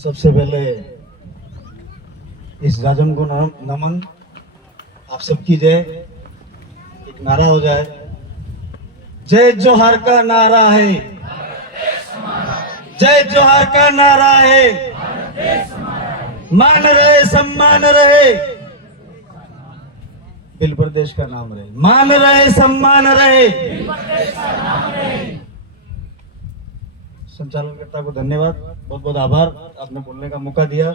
सबसे पहले इस राजन को नमन। आप सबकी जय। एक नारा हो जाए, जय जोहार का नारा है, जय जोहार का नारा है, मान रहे सम्मान रहे, बिल प्रदेश का नाम रहे, मान रहे सम्मान रहे। संचालनकर्ता को धन्यवाद, बहुत बहुत आभार, आपने बोलने का मौका दिया।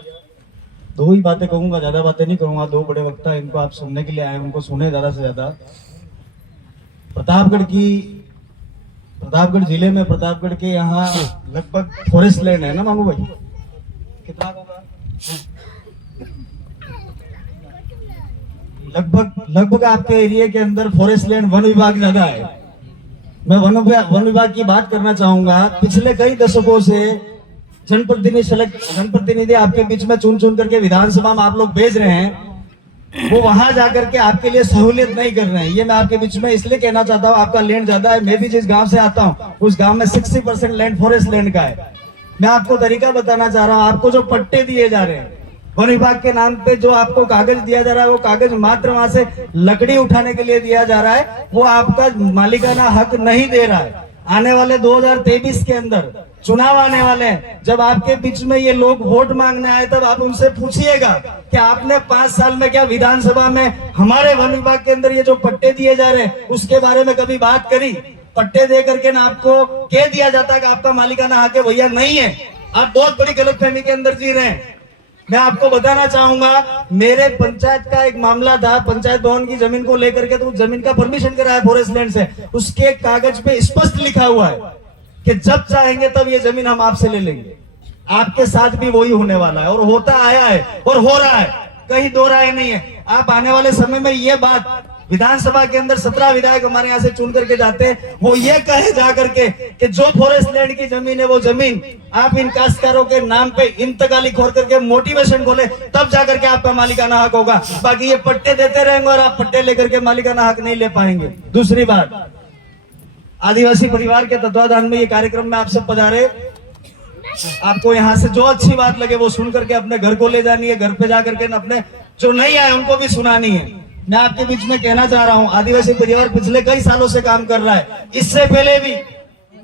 दो ही बातें कहूंगा, ज्यादा बातें नहीं कहूंगा। दो बड़े वक्ता इनको आप सुनने के लिए आए, उनको सुने ज्यादा से ज्यादा। प्रतापगढ़ जिले में, प्रतापगढ़ के यहाँ लगभग फॉरेस्ट लैंड है ना मामू भाई? कितना होगा? लगभग आपके एरिया के अंदर फॉरेस्ट लैंड वन विभाग ज्यादा है। मैं वन विभाग की बात करना चाहूंगा। पिछले कई दशकों से जनप्रतिनिधि आपके बीच में चुन करके विधानसभा में आप लोग भेज रहे हैं, वो वहां जाकर के आपके लिए सहूलियत नहीं कर रहे हैं। ये मैं आपके बीच में इसलिए कहना चाहता हूँ, आपका लैंड ज्यादा है। मैं भी जिस गांव से आता हूँ उस गांव में 60% लैंड फॉरेस्ट लैंड का है। मैं आपको तरीका बताना चाह रहा हूँ। आपको जो पट्टे दिए जा रहे हैं वन विभाग के नाम पे, जो आपको कागज दिया जा रहा है, वो कागज मात्र वहां से लकड़ी उठाने के लिए दिया जा रहा है। वो आपका मालिकाना हक नहीं दे रहा है। आने वाले 2023 के अंदर चुनाव आने वाले हैं। जब आपके बीच में ये लोग वोट मांगने आए, तब आप उनसे पूछिएगा कि आपने 5 साल में क्या विधानसभा में हमारे वन विभाग के अंदर ये जो पट्टे दिए जा रहे हैं उसके बारे में कभी बात करी? पट्टे दे करके ना आपको कह दिया जाता है कि आपका मालिकाना हक है। भैया नहीं है, आप बहुत बड़ी गलतफहमी के अंदर जी रहे हैं। मैं आपको बताना चाहूंगा, मेरे पंचायत का एक मामला था, पंचायत भवन की जमीन को लेकर के। तो उस जमीन का परमिशन कराया फॉरेस्ट लैंड से। उसके कागज पे स्पष्ट लिखा हुआ है कि जब चाहेंगे तब ये जमीन हम आपसे ले लेंगे। आपके साथ भी वही होने वाला है और होता आया है और हो रहा है, कहीं दो राय नहीं है। आप आने वाले समय में ये बात विधानसभा के अंदर 17 विधायक हमारे यहाँ से चुन करके जाते हैं, वो ये कहे जा करके कि जो फॉरेस्ट लैंड की जमीन है वो जमीन आप इन काश्तकारों के नाम पे इंतकाली खोल करके मोटिवेशन खोले, तब जाकर के आपका मालिकाना हक होगा। बाकी ये पट्टे देते रहेंगे और आप पट्टे लेकर के मालिकाना हक नहीं ले पाएंगे। दूसरी बात, आदिवासी परिवार के तत्वाधान में ये कार्यक्रम में आप सब पधारे। आपको यहाँ से जो अच्छी बात लगे वो सुन करके अपने घर को ले जानी है। घर पे जाकर के अपने जो नहीं आए उनको भी सुनानी है। मैं आपके बीच में कहना चाह रहा हूँ, आदिवासी परिवार पिछले कई सालों से काम कर रहा है। इससे पहले भी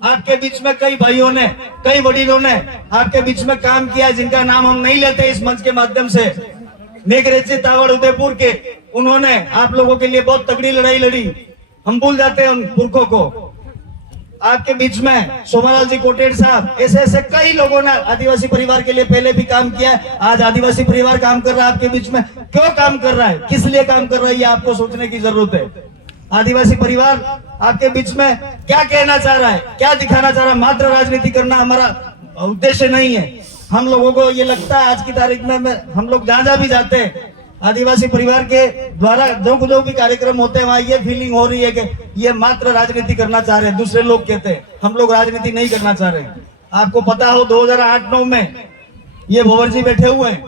आपके बीच में कई भाइयों ने, कई वडीलों ने आपके बीच में काम किया है, जिनका नाम हम नहीं लेते इस मंच के माध्यम से। मेघराज जी तावड़ उदयपुर के, उन्होंने आप लोगों के लिए बहुत तगड़ी लड़ाई लड़ी। हम भूल जाते हैं उन पुरखों को। आपके बीच में सोमालाल जी कोटेड़ साहब, ऐसे कई लोगों ने आदिवासी परिवार के लिए पहले भी काम किया है। आज आदिवासी परिवार काम कर रहा है आपके बीच में। क्यों काम कर रहा है, किस लिए काम कर रहा है, ये आपको सोचने की जरूरत है। आदिवासी परिवार आपके बीच में क्या कहना चाह रहा है, क्या दिखाना चाह रहा है? मात्र राजनीति करना हमारा उद्देश्य नहीं है। हम लोगों को ये लगता है आज की तारीख में हम लोग जहां भी जाते हैं, आदिवासी परिवार के द्वारा जो भी कार्यक्रम होते हैं, वहां ये फीलिंग हो रही है कि ये मात्र राजनीति करना चाह रहे हैं। दूसरे लोग कहते हैं हम लोग राजनीति नहीं करना चाह रहे हैं। आपको पता हो 2008-9 में ये भंवर जी बैठे हुए हैं,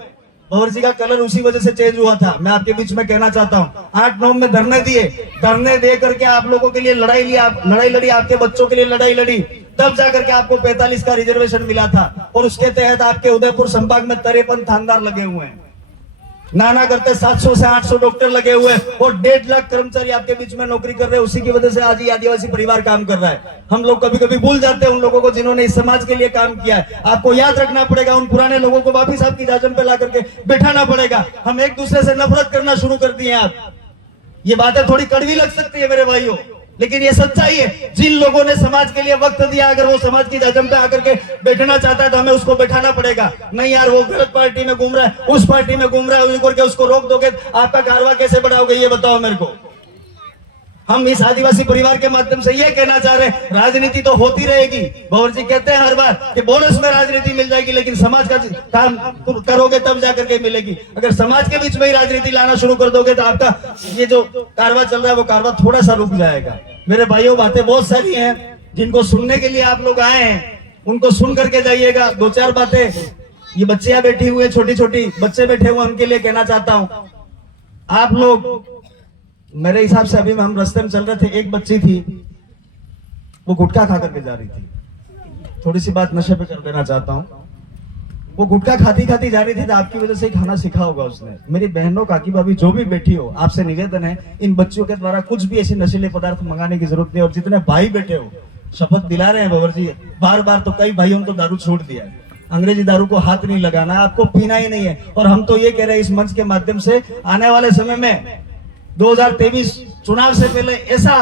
भंवर जी का कलर उसी वजह से चेंज हुआ था। मैं आपके बीच में कहना चाहता हूँ, 8-9 में धरने दिए, धरने दे करके आप लोगों के लिए लड़ाई लड़ी, आपके बच्चों के लिए लड़ाई लड़ी, तब जाकर के आपको 45 का रिजर्वेशन मिला था। और उसके तहत आपके उदयपुर संभाग में 53 थानेदार लगे हुए हैं। नाना करते 700 से 800 डॉक्टर लगे हुए और 1.5 लाख कर्मचारी आपके बीच में नौकरी कर रहे हैं। उसी की वजह से आज ये आदिवासी परिवार काम कर रहा है। हम लोग कभी कभी भूल जाते हैं उन लोगों को जिन्होंने इस समाज के लिए काम किया है। आपको याद रखना पड़ेगा, उन पुराने लोगों को वापिस आपकी जाजम पे ला करके बैठाना पड़ेगा। हम एक दूसरे से नफरत करना शुरू कर दिए। आप ये बातें थोड़ी कड़वी लग सकती है मेरे भाइयों, लेकिन ये सच्चाई है। जिन लोगों ने समाज के लिए वक्त दिया, अगर वो समाज की जाजम पे आकर के बैठना चाहता है तो हमें उसको बैठाना पड़ेगा। नहीं यार वो गलत पार्टी में घूम रहा है, उस पार्टी में घूम रहा है, करके उसको रोक दोगे, आपका कारवा कैसे बढ़ाओगे ये बताओ मेरे को। हम इस आदिवासी परिवार के माध्यम से ये कहना चाह रहे हैं, राजनीति तो होती रहेगी। भंवर जी कहते हैं हर बार कि बोनस में राजनीति मिल जाएगी, लेकिन समाज का काम करोगे तब जाकर के मिलेगी। अगर समाज के बीच में ही राजनीति लाना शुरू कर दोगे तो आपका ये जो कारवा चल रहा है वो कारवा थोड़ा सा रुक जाएगा। मेरे भाइयों, बातें बहुत सारी हैं जिनको सुनने के लिए आप लोग आए हैं, उनको सुन करके जाइएगा। 2-4 बातें, ये बच्चियां बैठी हुई है, छोटी छोटी बच्चे बैठे हुए, उनके लिए कहना चाहता हूं। आप लोग, मेरे हिसाब से अभी हम रास्ते में चल रहे थे, एक बच्ची थी वो गुटखा खा करके जा रही थी। थोड़ी सी बात नशे पे कर देना चाहता हूँ। वो गुटखा खाती खाती जा रही थी तो आपकी वजह से ही खाना सीखा होगा उसने। मेरी बहनों, काकी भाभी जो भी बैठी हो, आपसे निवेदन है इन बच्चों के द्वारा कुछ भी ऐसे नशीले पदार्थ मंगाने की जरूरत नहीं। और जितने भाई बैठे हो, शपथ दिला रहे हैं भंवर जी, बार बार तो कई भाइयों ने तो दारू छोड़ दिया है। अंग्रेजी दारू को हाथ नहीं लगाना, आपको पीना ही नहीं है। और हम तो ये कह रहे हैं इस मंच के माध्यम से, आने वाले समय में 2023 चुनाव से पहले ऐसा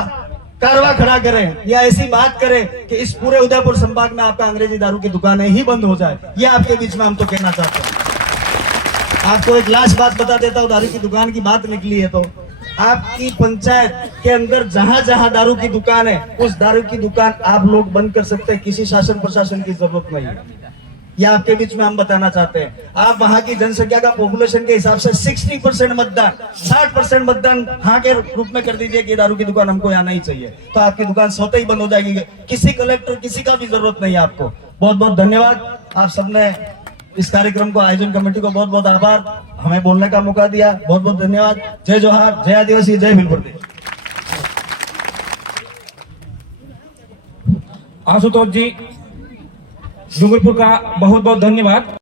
कारवा खड़ा करें या ऐसी बात करें कि इस पूरे उदयपुर संभाग में आपका अंग्रेजी दारू की दुकानें ही बंद हो जाए। ये आपके बीच में हम तो कहना चाहते हैं। आपको एक लास्ट बात बता देता हूँ, दारू की दुकान की बात निकली है तो आपकी पंचायत के अंदर जहां जहां दारू की दुकान है, उस दारू की दुकान आप लोग बंद कर सकते हैं। किसी शासन प्रशासन की जरूरत नहीं है। ये आपके बीच में हम बताना चाहते हैं। आप वहां की जनसंख्या का पॉपुलेशन के हिसाब से 60% मतदान, 60% मतदान हाँ के रूप में कर दीजिए कि दारू की दुकान हमको यहाँ नहीं चाहिए, तो आपकी दुकान स्वतः ही बंद हो जाएगी। किसी कलेक्टर, किसी का भी जरूरत नहीं है आपको। बहुत बहुत धन्यवाद। आप सबने इस कार्यक्रम को, आयोजन कमेटी को बहुत बहुत आभार, हमें बोलने का मौका दिया। बहुत बहुत धन्यवाद। जय जोहार, जय आदिवासी, जय भील प्रदेश। आशुतोष जी डूंगरपुर का बहुत बहुत धन्यवाद।